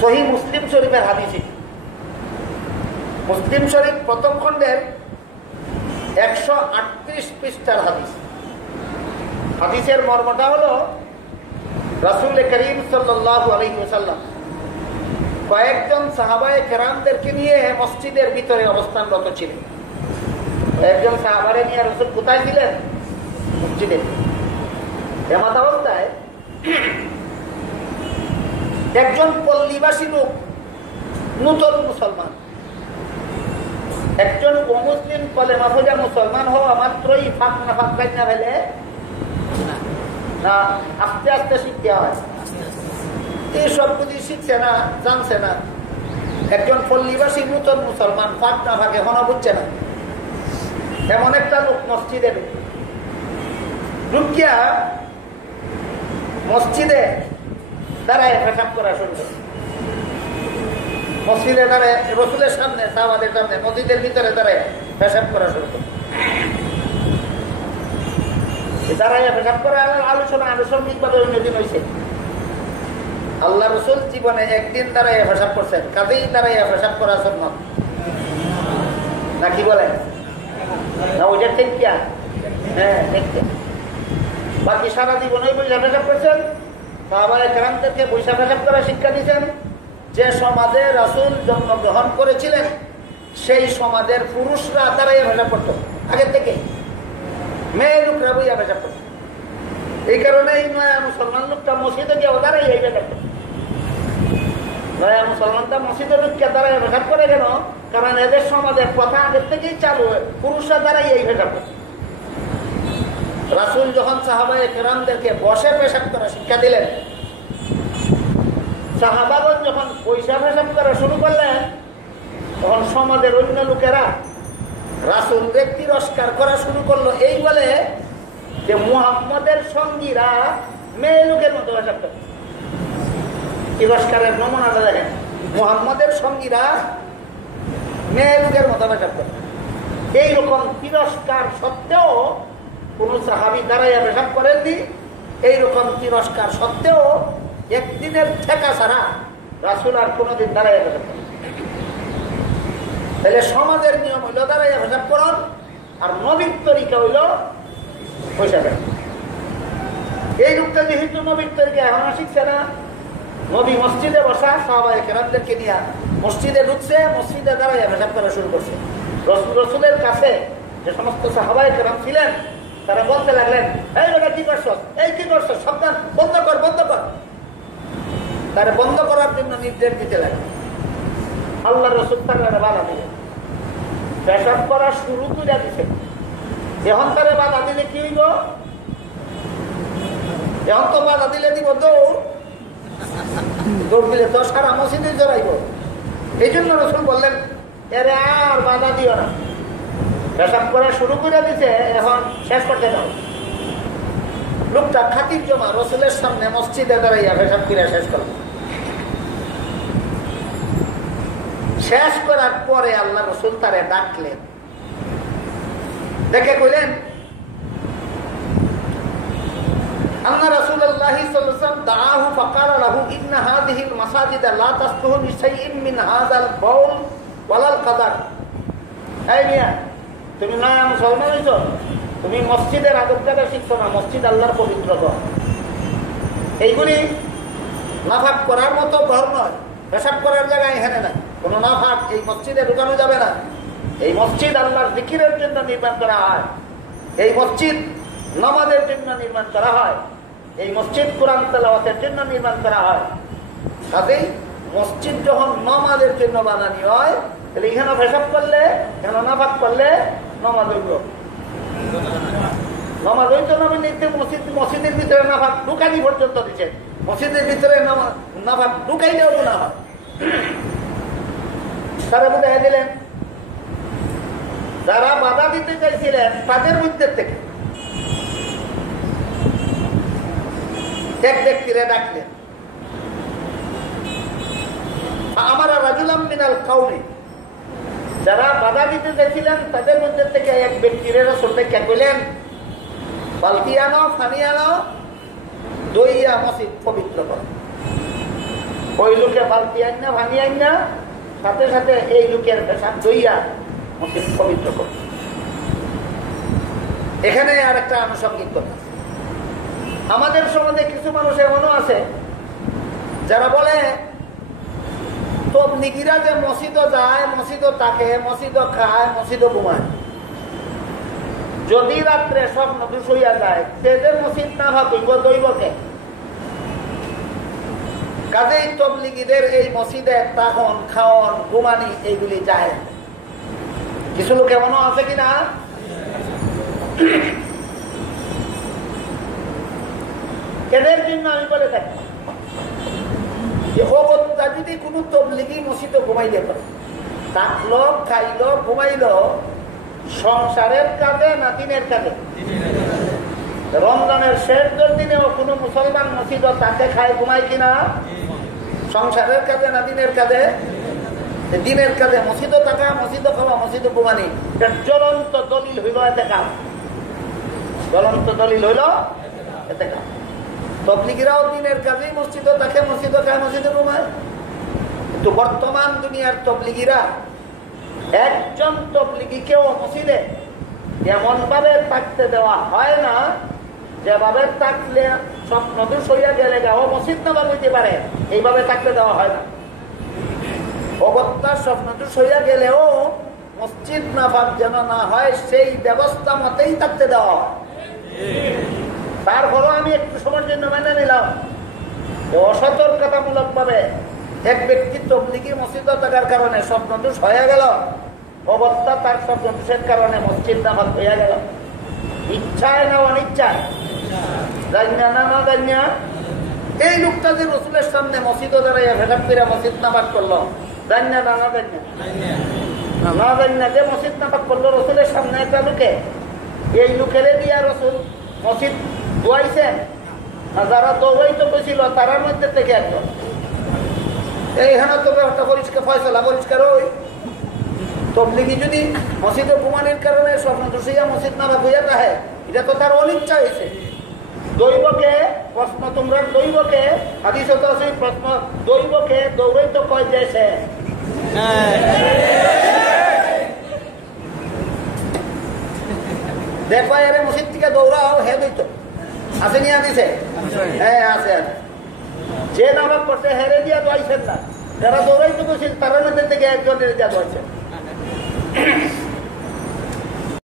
সহিহ মুসলিম শরীফের হাদিস। মুসলিম শরীফ প্রথম খণ্ডের 138 পৃষ্ঠার হাদিস। হাদিসের মর্মটা হলো রাসূল করিম সাল্লাল্লাহু আলাইহি ওয়াসাল্লাম কয়েকজন সাহাবায়ে কেরামদেরকে নিয়ে মসজিদের ভিতরে অবস্থানরত ছিলেন। একজন সাহাবারে নিয়ে রাসূল কোথায় ছিলেন? মসজিদে। এমত অবস্থায় একজন পল্লীবাসী লোক, নূতন মুসলমান, একজন অমুসলিম কলেমা পড়া মুসলমান হওয়া মাত্রই ফাঁক না ফাঁক না ফেলে না, আস্তে আস্তে শিখতে হয়। এই সব কিছু শিখছে না, জানছে না। একজন পল্লীবাসী নূতন মুসলমান, ফাঁক না ফাঁকে হনা বুঝছে না, এমন একটা লোক মসজিদে ঢুকিয়া মসজিদে দাঁড়ায় পেশাব করা শুরু করে। মসজিদে দাঁড়ায় রাসূলের সামনে, সাহাবাদের সামনে, মসজিদের ভিতরে দাঁড়ায় পেশাব করা শুরু করে। দাঁড়াইয়া পেশাব করা আলোচনা আনুষঙ্গিকভাবে অন্যদিন হয়েছে। আল্লাহ রাসূল জীবনে একদিন দাঁড়াইয়া পেশাব করছেন, কাজেই দাঁড়াইয়া পেশাব করা সুন্নাত নাকি বলেন না? ওইটা ঠিক কিয়া? হ্যাঁ, ঠিক। বাকি সারা জীবন ওই বৈশা পেশাব করছেন। সাহাবায়ে কেরামদেরকে বৈশা পেশাব করা শিক্ষা দিয়েছেন। যে সমাজে রাসূল জন্মগ্রহণ করেছিলেন সেই সমাজের পুরুষরা দাঁড়াইয়া পেশাব করত, আগের থেকে মেয়ে লোকরা বইয়া পেশাব করত। এই কারণে এই নয়া মুসলমান লোকটা মসজিদে গিয়ে দাঁড়াই এই পেশাব করত। নয়া মুসলমানটা মসজিদে লোককে দাঁড়াইয়া পেশাব করে কেন? কারণ এদের সমাজের কথা আগের থেকেই চালু, পুরুষরা দাঁড়াই এই পেশাব করত। রাসূল যখন সাহাবায়ে কেরামদেরকে বসে পেশাব করা শিক্ষা দিলেন, সাহাবাগণ যখন পয়সা পেশাব করা শুরু করলেন, তখন সমাজের অন্য লোকেরা রাসূলকে তিরস্কার করা শুরু করলো। এই বলে যে মুহাম্মদের সঙ্গীরা মেয়ে লোকের মতো পেশাব করে। তিরস্কারের নমুনাটা দেখেন, মুহাম্মদের সঙ্গীরা মেয়ে লোকের মতো পেশাব করে। এইরকম তিরস্কার সত্ত্বেও কোন সাহাবী দাঁড়াইয়া পেশাব করেননি। এইরকম তিরস্কার সত্ত্বেও একদিনের ঠেকা ছাড়া রাসূল আর কোনোদিন দাঁড়াইয়া পেশাব করেন। তাহলে সমাজের নিয়ম হইল দাঁড়াইয়া পেশাব করন, আর নবীর তরিকা হইল পয়সা দেন। এই লোকটা যেহেতু নবীর তরিকা এখনো শিখছে না, নবী মসজিদে বসা সাহাবায়ে কেরামদেরকে নিয়ে মসজিদে ঢুকছে, মসজিদে দাঁড়াইয়া পেশাব করা শুরু করছে। রাসূলের কাছে যে সমস্ত সাহাবায়ে কেরাম ছিলেন তারা বলতে লাগলেন, এই বেটা কি করছো, এই কি করছো, সাবধান, বন্ধ কর, বন্ধ কর। তারা বন্ধ করার জন্য নির্দেশ দিতে লাগলেন। আল্লাহ রাসূল তারা বাধা দিলেন, পেশাব করা শুরু করে দিছে। এখন তারা বাধা দিলে কি হইব? এখন তো বাধা দিলে দিব দৌড়, দৌড় দিলে তো সারা মসজিদে জড়াইব। এই জন্য রাসূল বললেন, এরে আর বাধা দিও না, পেশাব করা শুরু করে দিছে, এখন শেষ করতে দাও। লোকটা খাতির জমা রাসূলের সামনে মসজিদে দাঁড়াইয়া পেশাব করে শেষ করল। শেষ করার পরে আল্লাহ রাসূল তারে ডাকলেন, দেখে কইলেন, আল্লাহ রাসূলুল্লাহ সাল্লাল্লাহু আলাইহি ওয়াসাল্লাম দাআহু ফাকালা লাহু ইন্না হাযিহিল মাসাজিদ লা তাসলুহু লিশাইইন মিন হাযাল বাউল ওয়ালাল কাদার। এই মিয়া, তুমি না মুসলমান হইছো, তুমি মসজিদের আদব-কায়দা শিখছো না। মসজিদ আল্লাহর পবিত্র ঘর, এইগুলি নাফাক করার মতো ঘর নয়। পেশাব করার জায়গায় এখানে না, কোনো নাফাক এই মসজিদে ঢুকানো যাবে না। এই মসজিদ আল্লাহর জিকিরের জন্য নির্মাণ করা হয়, এই মসজিদ নামাজের জন্য নির্মাণ করা হয়, এই মসজিদ কোরআন তেলাওয়াতের জন্য নির্মাণ করা হয়। কাজেই মসজিদ যখন নামাজের জন্য বানানি হয়, তাহলে এখানে পেশাব করলে, এখানে নাফাক করলে নামাজ হইব, নামাজ হইতো না। মসজিদের ভিতরে নাফাক ঢুকানি পর্যন্ত দিচ্ছে, মসজিদের ভিতরে নাফাক ঢুকাইলেও না হয়। তারা বুঝাই দিলেন, যারা বাধা দিতে চাইছিলেন তাদের মধ্যে থেকে এক ব্যক্তিরে ডাকলেন, আমার রাজুলাম মিনাল কাউমি, যারা বাধা দিতে চাইছিলেন তাদের মধ্যে থেকে এক ব্যক্তিরে রাসূল কে কইলেন, বালতি আনো, পানি আনো, দইয়া মসজিদ পবিত্র করো। ওই লোকে ফালতি আইন না ভাঙি আইন না সাথে সাথে এই লোকের পেশাব ধইয়া মসজিদ পবিত্র করে। এখানে আর একটা আনুষঙ্গিক কথা, আমাদের সমাজে কিছু মানুষ এমনও আছে যারা বলে তবলিগীরা যে মসজিদে যায়, মসজিদে থাকে, মসজিদে খায়, মসজিদে ঘুমায়, যদি রাত্রে স্বপ্ন দোষ হইয়া যায় সেদের মসজিদ না ভাবিব দৈবকে। কাজেই তবলিগীদের এই মসজিদে তাহন খাওয়ন ঘুমানি এইগুলি যায়। কিছু লোক এমনও আছে কিনা? এদের জন্য আমি বলে থাকি যে অগত্যা যদি কোন তবলিগি মসজিদে ঘুমাইলে পারে, থাকলো খাইলো ঘুমাইলো, সংসারের কাজে না দিনের কাজে? রমজানের শেষ দিনেও কোন মুসলমান মসজিদ তাকে খায় ঘুমায় কিনা? সংসারের কাজে না দিনের কাজে? দিনের কাজে মসজিদে থাকা, মসজিদে খাওয়া, মসজিদে ঘুমানি, জ্বলন্ত দলিল হইল এতে কাজ। জ্বলন্ত দলিল হইল এতে কাজ। তবলিগীরাও দিনের কাজেই মসজিদে থাকে, মসজিদে খায়, মসজিদে ঘুমায়। কিন্তু বর্তমান দুনিয়ার তবলিগীরা একজন তবলিগীকেও মসজিদে এমন ভাবে থাকতে দেওয়া হয় না যেভাবে থাকলে স্বপ্ন দোষ হইয়া গেলে ও মসজিদ না হইতে পারে, এইভাবে থাকতে দেওয়া হয় না। অগত্যা স্বপ্ন দোষ হইয়া গেলেও মসজিদ নাফাক যেন না হয় সেই ব্যবস্থা মতেই থাকতে দেওয়া হয়। তারপরও আমি একটু সময়ের জন্য মেনে নিলাম অসতর্কতামূলক ভাবে এক ব্যক্তি তবলিগি মসজিদে থাকার কারণে স্বপ্ন দোষ হয়ে গেল, অবস্থা তার স্বপ্ন দোষের কারণে মসজিদ নাফাক হইয়া গেল, ইচ্ছায় না অনিচ্ছায়, জানিয়া না না জানিয়া। এই লোকটা যে রসুলের সামনে মসজিদে দাঁড়াইয়া ভেটাপ করে মসজিদ নাফাক করলো, জানিয়া না না জানিয়া না জানিয়া যে মসজিদ নাফাক করলো রসুলের সামনে একটা লোকে, এই লোকেরে দিয়া রসুল মসজিদ ধোয়াইছেন। যারা দৌড়াইতে গেছিল তারার মধ্যে থেকে একজন, এইখানে তো একটা পরিষ্কার ফয়সলা পরিষ্কার ওই তবলিগি যদি মসজিদে ঘুমানির কারণে স্বপ্ন দোষিয়া মসজিদ নাফাক হইয়া থাকে, এটা তো তার অনিচ্ছা হয়েছে। দৈবকে প্রশ্ন, তোমরা দৈবকে হাদিসে তো আছে প্রশ্ন, দৈবকে দৌড়াইতে কয় যেছে দেখো এর মসজিদ থেকে দৌড়াও হে দইতো আছে নিয়ে দিছে। হ্যাঁ আছে, যে নামাজ পড়ছে হেরে দিয়া দোয়াইছেন না, যারা দৌড়াইতে বসেন তারা মধ্যে থেকে একজনের দিয়া দোয়াইছেন।